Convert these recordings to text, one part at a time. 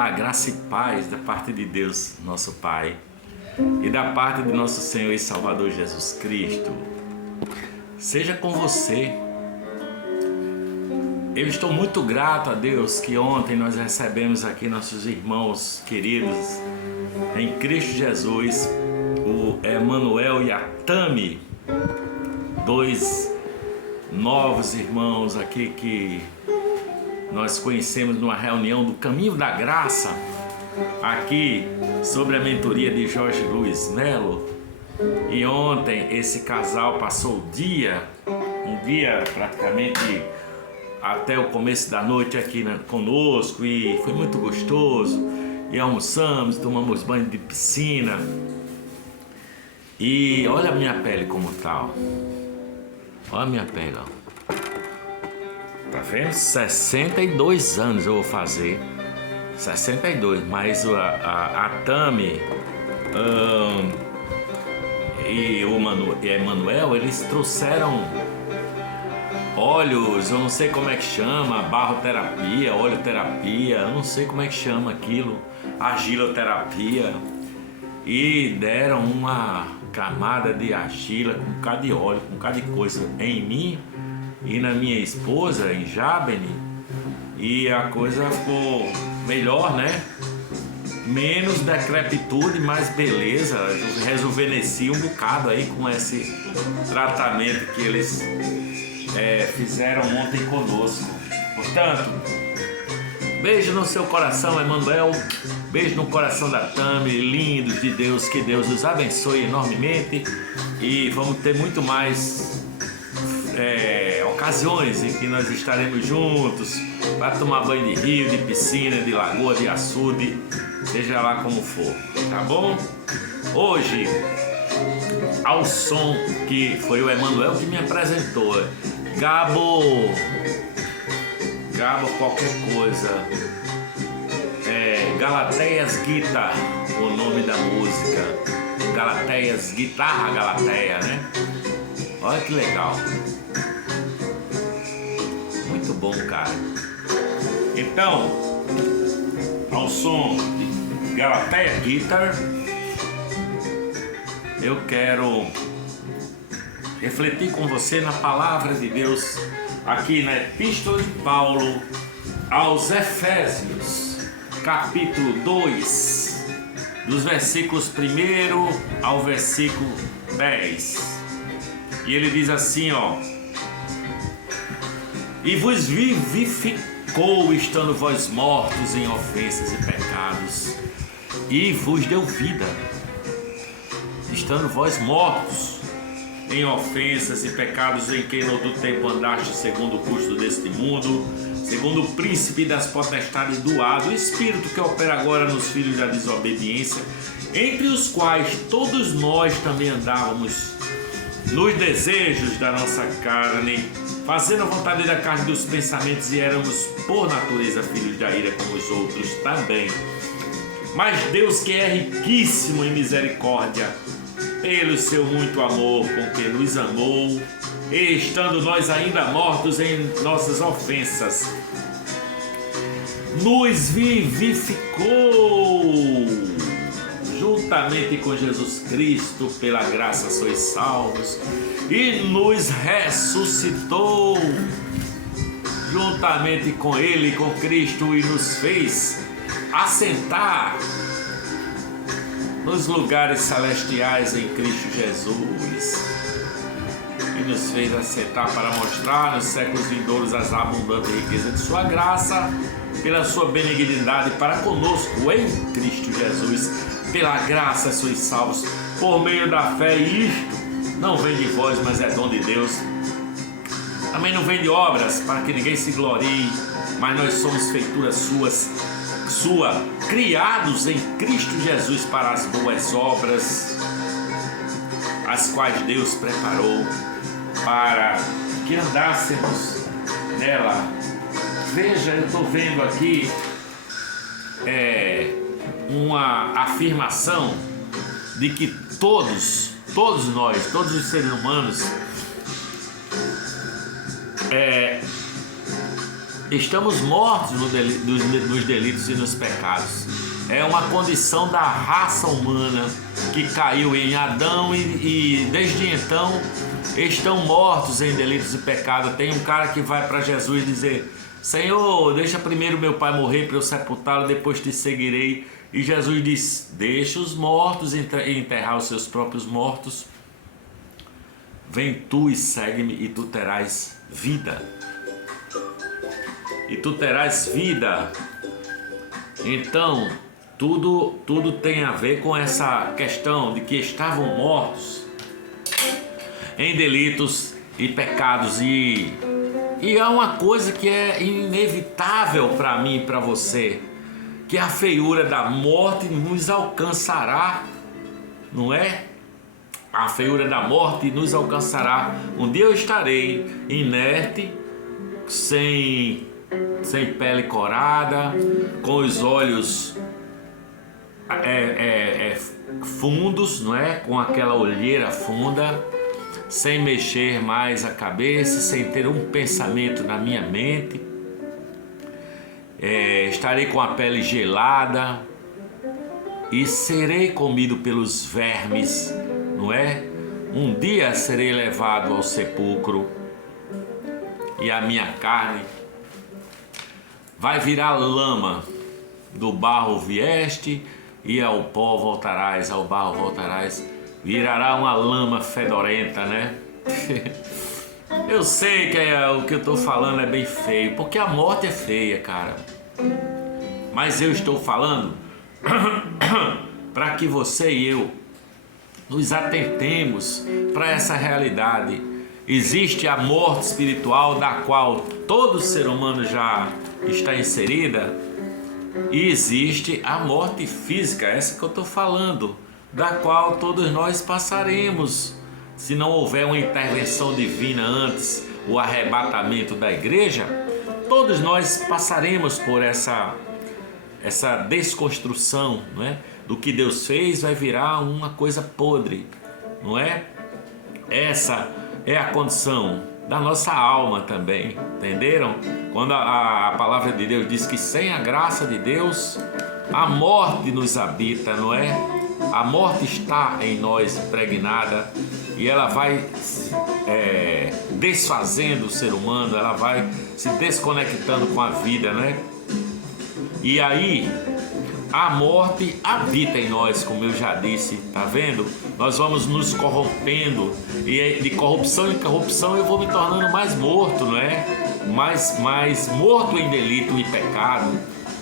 Olá, graça e paz da parte de Deus, nosso Pai, e da parte de nosso Senhor e Salvador Jesus Cristo. Seja com você. Eu estou muito grato a Deus que ontem nós recebemos aqui nossos irmãos queridos em Cristo Jesus, o Emanuel e a Tami, dois novos irmãos aqui que nós conhecemos numa reunião do Caminho da Graça, aqui sobre a mentoria de Jorge Luiz Melo. E ontem esse casal passou o dia, um dia praticamente até o começo da noite aqui conosco, e foi muito gostoso. E almoçamos, tomamos banho de piscina. E olha a minha pele como tá, ó. Olha a minha pele, ó. Tá vendo? 62 anos eu vou fazer. 62, mas a Tami e o Emanuel, eles trouxeram óleos, eu não sei como é que chama, barroterapia, oleoterapia, eu não sei como é que chama aquilo, argiloterapia, e deram uma camada de argila com um bocado de óleo, com um bocado de coisa em mim e na minha esposa, em Jabene, e a coisa ficou melhor, né? Menos decrepitude, mais beleza. Eu rejuvenesci um bocado aí com esse tratamento que eles fizeram ontem conosco. Portanto, beijo no seu coração, Emanuel. Beijo no coração da Tami, lindos de Deus. Que Deus os abençoe enormemente. E vamos ter muito mais ocasiões em que nós estaremos juntos para tomar banho de rio, de piscina, de lagoa, de açude, seja lá como for, tá bom? Hoje, ao som que foi o Emanuel que me apresentou, Gabo qualquer coisa, Galateias Guitar, o nome da música, Galateias, Guitarra Galateia, né? Olha que legal. Muito bom, cara. Então, ao som de Galateia Guitar, eu quero refletir com você na palavra de Deus, aqui na Epístola de Paulo aos Efésios, capítulo 2, dos versículos 1 ao versículo 10. E ele diz assim, ó: e vos vivificou, estando vós mortos em ofensas e pecados, e vos deu vida, estando vós mortos em ofensas e pecados, em que no outro tempo andaste segundo o curso deste mundo, segundo o príncipe das potestades do ar, o espírito que opera agora nos filhos da desobediência, entre os quais todos nós também andávamos nos desejos da nossa carne, fazendo a vontade da carne dos pensamentos, e éramos por natureza filhos da ira como os outros também. Mas Deus, que é riquíssimo em misericórdia, pelo seu muito amor com que nos amou, e estando nós ainda mortos em nossas ofensas, nos vivificou juntamente com Jesus Cristo, pela graça sois salvos, e nos ressuscitou juntamente com Ele, com Cristo, e nos fez assentar nos lugares celestiais em Cristo Jesus, e nos fez assentar para mostrar nos séculos vindouros as abundantes riquezas de sua graça, pela sua benignidade para conosco em Cristo Jesus. Pela graça sois salvos por meio da fé, e isto não vem de vós, mas é dom de Deus. Também não vem de obras, para que ninguém se glorie, mas nós somos feituras sua, criados em Cristo Jesus para as boas obras, as quais Deus preparou para que andássemos nela. Veja, eu estou vendo aqui uma afirmação de que todos nós, todos os seres humanos Estamos mortos nos delitos e nos pecados. É uma condição da raça humana que caiu em Adão e desde então estão mortos em delitos e pecados. Tem um cara que vai para Jesus dizer: Senhor, deixa primeiro meu pai morrer para eu sepultá-lo, depois te seguirei. E Jesus diz: deixa os mortos enterrar os seus próprios mortos. Vem tu e segue-me e tu terás vida. E tu terás vida. Então, tudo tem a ver com essa questão de que estavam mortos em delitos e pecados. E há uma coisa que é inevitável para mim e para você, que a feiura da morte nos alcançará, não é? A feiura da morte nos alcançará. Um dia eu estarei inerte, sem pele corada, com os olhos fundos, não é? Com aquela olheira funda, sem mexer mais a cabeça, sem ter um pensamento na minha mente. Estarei com a pele gelada e serei comido pelos vermes, não é? Um dia serei levado ao sepulcro e a minha carne vai virar lama. Do barro vieste e ao pó voltarás, ao barro voltarás. Virará uma lama fedorenta, né? Eu sei que o que eu estou falando é bem feio, porque a morte é feia, cara. Mas eu estou falando para que você e eu nos atentemos para essa realidade. Existe a morte espiritual, da qual todo ser humano já está inserida, e existe a morte física, essa que eu estou falando, da qual todos nós passaremos, se não houver uma intervenção divina antes, o arrebatamento da igreja. Todos nós passaremos por essa desconstrução, não é? Do que Deus fez vai virar uma coisa podre, não é? Essa é a condição da nossa alma também, entenderam? Quando a palavra de Deus diz que sem a graça de Deus a morte nos habita, não é? A morte está em nós impregnada e ela vai desfazendo o ser humano, ela vai se desconectando com a vida, né? E aí a morte habita em nós, como eu já disse, tá vendo? Nós vamos nos corrompendo e de corrupção em corrupção eu vou me tornando mais morto, não é? Mais morto em delito e pecado,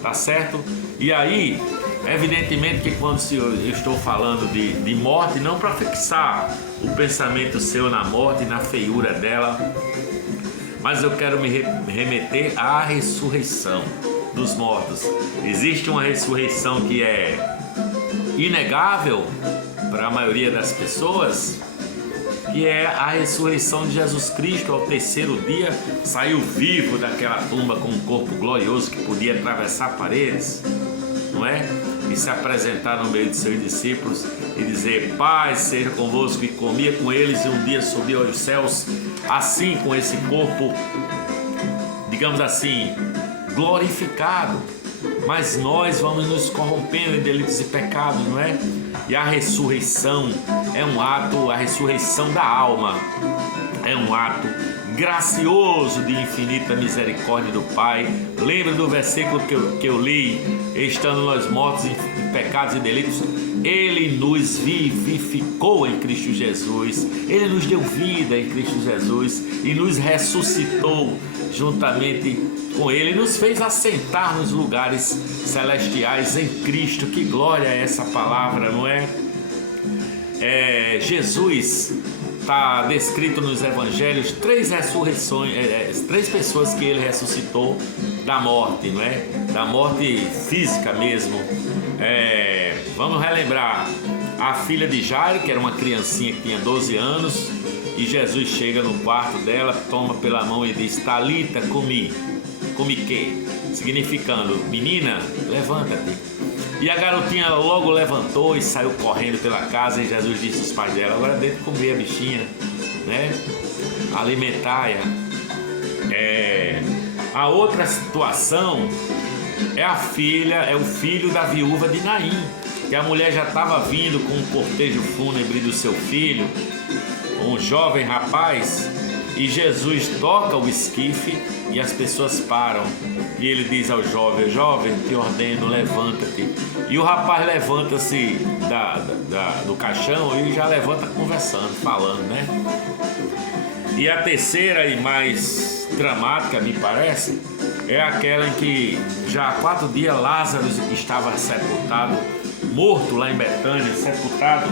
tá certo? E aí, evidentemente que quando eu estou falando de morte, não para fixar o pensamento seu na morte e na feiura dela, mas eu quero me remeter à ressurreição dos mortos. Existe uma ressurreição que é inegável para a maioria das pessoas, que é a ressurreição de Jesus Cristo. Ao terceiro dia saiu vivo daquela tumba com um corpo glorioso que podia atravessar paredes, não é? E se apresentar no meio de seus discípulos e dizer: paz seja convosco, e comia com eles e um dia subiu aos céus, assim com esse corpo, digamos assim, glorificado. Mas nós vamos nos corrompendo em delitos e pecados, não é? E a ressurreição é um ato, a ressurreição da alma é um ato gracioso de infinita misericórdia do Pai. Lembra do versículo que eu li? Estando nós mortos em pecados e delitos, Ele nos vivificou em Cristo Jesus. Ele nos deu vida em Cristo Jesus e nos ressuscitou juntamente com Ele, nos fez assentar nos lugares celestiais em Cristo. Que glória é essa palavra, não é? Jesus está descrito nos evangelhos três ressurreições, três pessoas que Ele ressuscitou da morte, não é? Da morte física mesmo. Vamos relembrar a filha de Jairo, que era uma criancinha que tinha 12 anos, e Jesus chega no quarto dela, toma pela mão e diz: Talita cumi que? Significando: menina, levanta-te. E a garotinha logo levantou e saiu correndo pela casa, e Jesus disse aos pais dela: agora deixa de comer a bichinha, né? Alimentai-a. A outra situação é o filho da viúva de Naim, que a mulher já estava vindo com o cortejo fúnebre do seu filho, um jovem rapaz, e Jesus toca o esquife e as pessoas param. E ele diz ao jovem: jovem, te ordeno, levanta-te. E o rapaz levanta-se do caixão e já levanta conversando, falando, né? E a terceira e mais dramática, me parece, é aquela em que já há 4 dias Lázaro estava sepultado, morto lá em Betânia, sepultado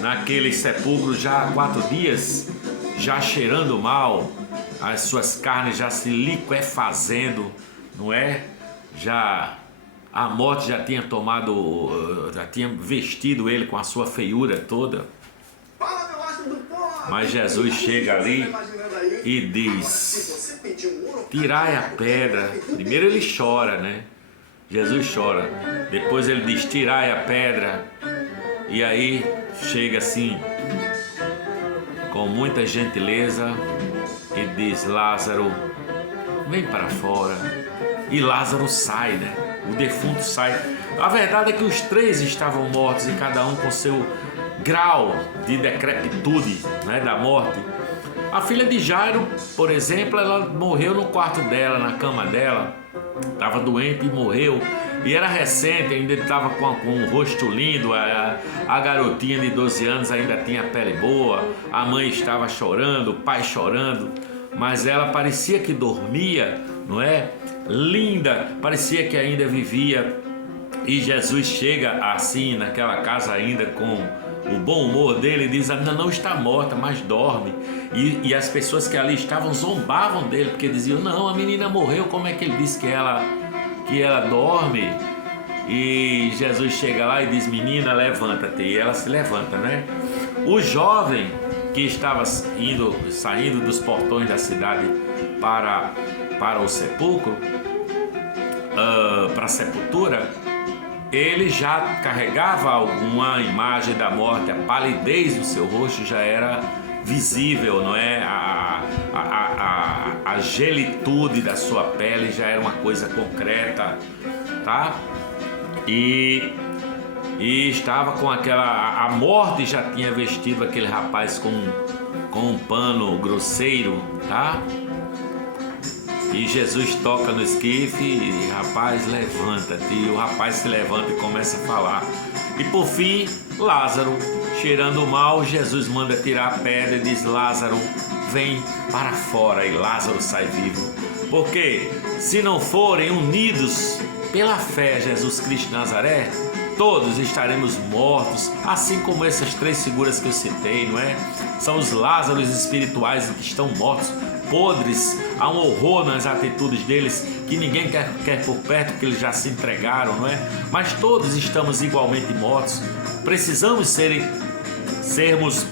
naquele sepulcro já há 4 dias, já cheirando mal, as suas carnes já se liquefazendo, não é? Já a morte já tinha já tinha vestido ele com a sua feiura toda. Mas Jesus chega ali e diz: tirai a pedra. Primeiro ele chora, né? Jesus chora. Depois ele diz: tirai a pedra. E aí chega assim, com muita gentileza, e diz: Lázaro, vem para fora. E Lázaro sai, né? O defunto sai. A verdade é que os 3 estavam mortos, e cada um com seu grau de decrepitude, né, da morte. A filha de Jairo, por exemplo, ela morreu no quarto dela, na cama dela. Estava doente e morreu. E era recente, ainda estava com um rosto lindo. A garotinha de 12 anos ainda tinha pele boa. A mãe estava chorando, o pai chorando. Mas ela parecia que dormia, não é? Linda, parecia que ainda vivia. E Jesus chega assim naquela casa ainda com o bom humor dele e diz: ainda não está morta, mas dorme. E as pessoas que ali estavam zombavam dele, porque diziam: não, a menina morreu, como é que ele disse que ela dorme? E Jesus chega lá e diz: menina, levanta-te. E ela se levanta, né? O jovem que estava saindo dos portões da cidade para o sepulcro, para a sepultura, ele já carregava alguma imagem da morte. A palidez do seu rosto já era visível, não é? A gelitude da sua pele já era uma coisa concreta, tá? E estava com aquela... A morte já tinha vestido aquele rapaz com um pano grosseiro, tá? E Jesus toca no esquife e: rapaz, levanta-te. E o rapaz se levanta e começa a falar. E por fim, Lázaro, cheirando mal, Jesus manda tirar a pedra e diz: Lázaro, vem para fora. E Lázaro sai vivo. Porque se não forem unidos pela fé a Jesus Cristo de Nazaré, todos estaremos mortos, assim como essas 3 figuras que eu citei, não é? São os Lázaros espirituais que estão mortos, podres. Há um horror nas atitudes deles que ninguém quer por perto, porque eles já se entregaram, não é? Mas todos estamos igualmente mortos. Precisamos sermos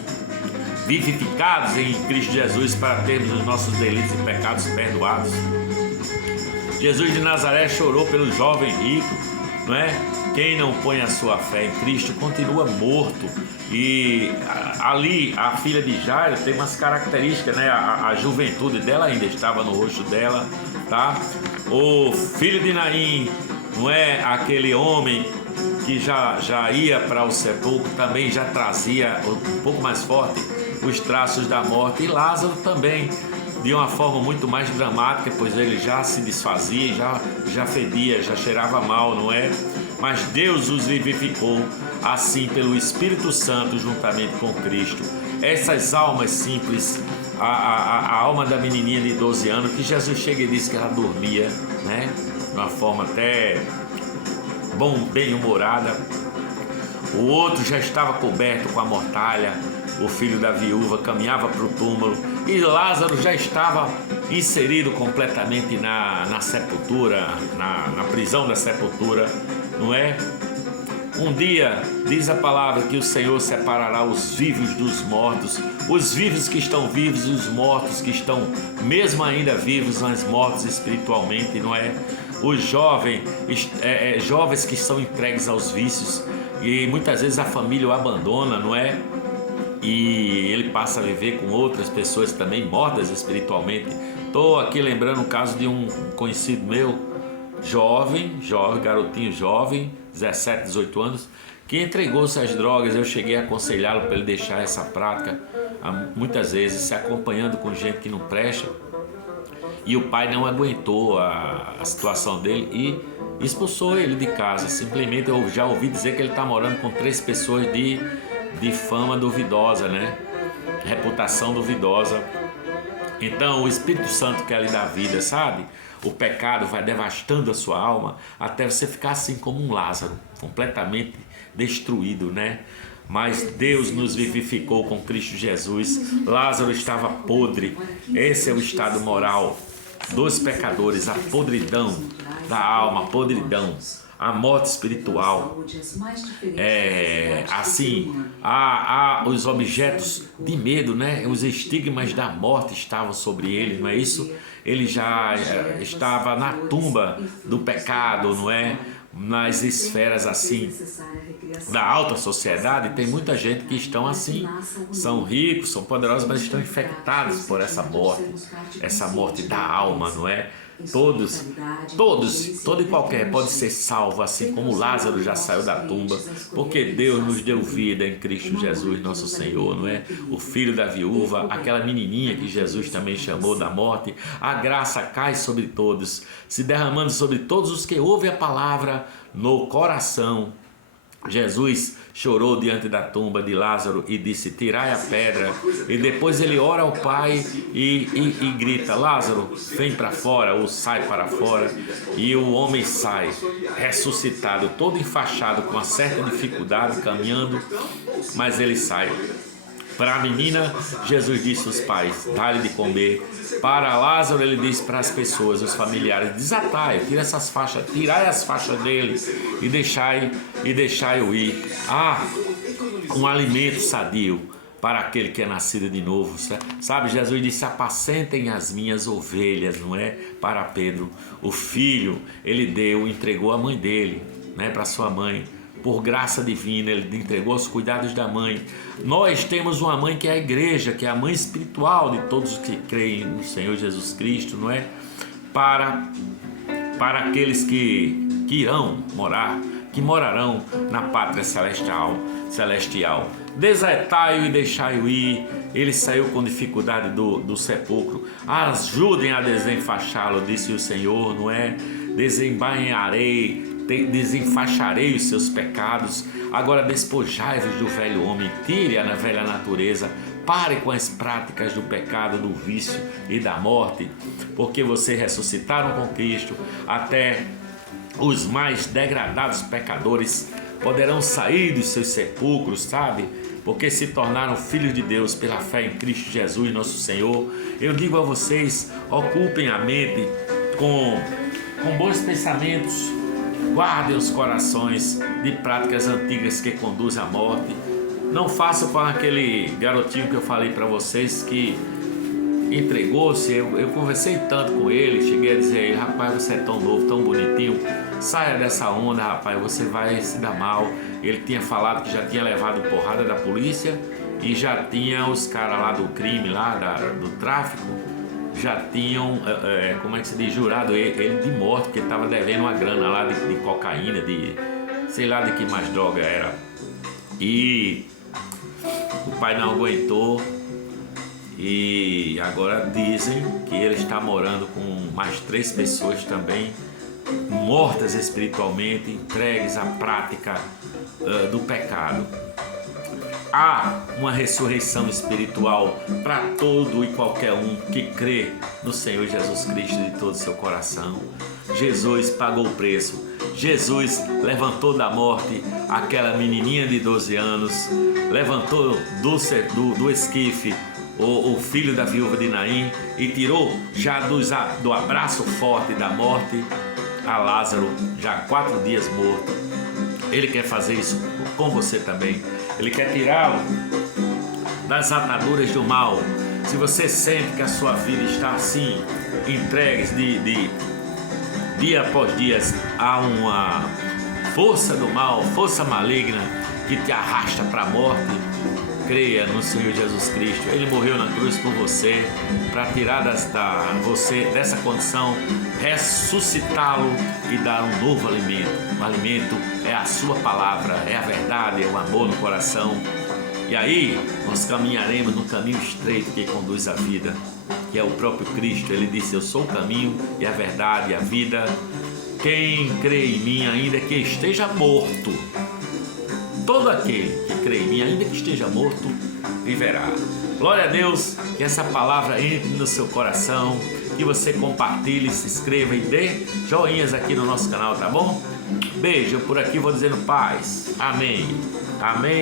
vivificados em Cristo Jesus para termos os nossos delitos e pecados perdoados. Jesus de Nazaré chorou pelo jovem rico, não é? Quem não põe a sua fé em Cristo continua morto. E ali a filha de Jairo tem umas características, né? A juventude dela ainda estava no rosto dela, tá? O filho de Naim, não é? Aquele homem que já ia para o sepulcro, também já trazia um pouco mais forte os traços da morte. E Lázaro também, de uma forma muito mais dramática, pois ele já se desfazia, já fedia, já cheirava mal, não é? Mas Deus os vivificou assim pelo Espírito Santo juntamente com Cristo. Essas almas simples, a alma da menininha de 12 anos, que Jesus chega e diz que ela dormia, né? De uma forma até bem humorada. O outro já estava coberto com a mortalha. O filho da viúva caminhava para o túmulo. E Lázaro já estava inserido completamente na sepultura, na prisão da sepultura, não é? Um dia, diz a palavra, que o Senhor separará os vivos dos mortos, os vivos que estão vivos e os mortos que estão mesmo ainda vivos, mas mortos espiritualmente, não é? Os jovens que são entregues aos vícios, e muitas vezes a família o abandona, não é? e ele passa a viver com outras pessoas também mortas espiritualmente. Estou aqui lembrando o caso de um conhecido meu, jovem, garotinho jovem, 17, 18 anos, que entregou-se às drogas. Eu cheguei a aconselhá-lo para ele deixar essa prática, muitas vezes se acompanhando com gente que não presta, e o pai não aguentou a situação dele e expulsou ele de casa. Simplesmente eu já ouvi dizer que ele está morando com 3 pessoas de fama duvidosa, né? Reputação duvidosa. Então o Espírito Santo quer lhe dar vida, sabe? O pecado vai devastando a sua alma até você ficar assim como um Lázaro, completamente destruído, né? Mas Deus nos vivificou com Cristo Jesus. Lázaro estava podre. Esse é o estado moral dos pecadores, a podridão da alma, a podridão, a morte espiritual. Assim, os objetos de medo, né? Os estigmas da morte estavam sobre ele, não é isso? Ele já estava na tumba do pecado, não é? Nas esferas assim da alta sociedade, tem muita gente que estão assim, são ricos, são poderosos, mas estão infectados por essa morte da alma, não é? Todo e qualquer pode ser salvo, assim como Lázaro já saiu da tumba, porque Deus nos deu vida em Cristo Jesus, nosso Senhor, não é? O filho da viúva, aquela menininha que Jesus também chamou da morte. A graça cai sobre todos, se derramando sobre todos os que ouvem a palavra no coração. Jesus chorou diante da tumba de Lázaro e disse: tirai a pedra. E depois ele ora ao Pai e grita: Lázaro, vem para fora, ou sai para fora. E o homem sai ressuscitado, todo enfaixado, com uma certa dificuldade, caminhando, mas ele sai. Para a menina, Jesus disse aos pais: dá-lhe de comer. Para Lázaro, ele disse para as pessoas, os familiares: desatai, tirai as faixas dele e deixai-o ir. Um alimento sadio para aquele que é nascido de novo. Sabe, Jesus disse: apacentem as minhas ovelhas, não é? Para Pedro, o filho, ele entregou a mãe dele, né? Para sua mãe. Por graça divina, ele entregou aos cuidados da mãe. Nós temos uma mãe que é a igreja, que é a mãe espiritual de todos os que creem no Senhor Jesus Cristo, não é? Para aqueles que irão morar, que morarão na pátria celestial. Desertai-o e deixai-o ir. Ele saiu com dificuldade do sepulcro. Ajudem a desenfaixá-lo, disse o Senhor, não é? Desenfaixarei os seus pecados. Agora despojai-vos do velho homem, tire a velha natureza, pare com as práticas do pecado, do vício e da morte, porque vocês ressuscitaram com Cristo. Até os mais degradados pecadores poderão sair dos seus sepulcros, sabe? Porque se tornaram filhos de Deus pela fé em Cristo Jesus, nosso Senhor. Eu digo a vocês: ocupem a mente com bons pensamentos. Guardem os corações de práticas antigas que conduzem à morte. Não façam como aquele garotinho que eu falei para vocês, que entregou-se. Eu conversei tanto com ele, cheguei a dizer a ele: rapaz, você é tão novo, tão bonitinho, saia dessa onda, rapaz, você vai se dar mal. Ele tinha falado que já tinha levado porrada da polícia e já tinha os caras lá do crime, lá do tráfico, já tinham, como é que se diz, jurado ele de morte, porque ele estava devendo uma grana lá de cocaína, de sei lá de que mais droga era. E o pai não aguentou e agora dizem que ele está morando com mais 3 pessoas também, mortas espiritualmente, entregues à prática do pecado. Há uma ressurreição espiritual para todo e qualquer um que crê no Senhor Jesus Cristo de todo o seu coração. Jesus pagou o preço. Jesus levantou da morte aquela menininha de 12 anos, levantou do esquife o filho da viúva de Naim e tirou já do abraço forte da morte a Lázaro, já 4 dias morto. Ele quer fazer isso com você também. Ele quer tirá-lo das ataduras do mal. Se você sente que a sua vida está assim, entregue de dia após dia a uma força do mal, força maligna que te arrasta para a morte, creia no Senhor Jesus Cristo. Ele morreu na cruz por você, para tirar você dessa condição, ressuscitá-lo e dar um novo alimento. O alimento é a sua palavra, é a verdade, é o amor no coração. E aí nós caminharemos no caminho estreito que conduz à vida, que é o próprio Cristo. Ele disse: eu sou o caminho e a verdade e a vida. Quem crê em mim, ainda que esteja morto, todo aquele que crê em mim, ainda que esteja morto, viverá. Glória a Deus, que essa palavra entre no seu coração, que você compartilhe, se inscreva e dê joinhas aqui no nosso canal, tá bom? Beijo, por aqui vou dizendo paz. Amém. Amém.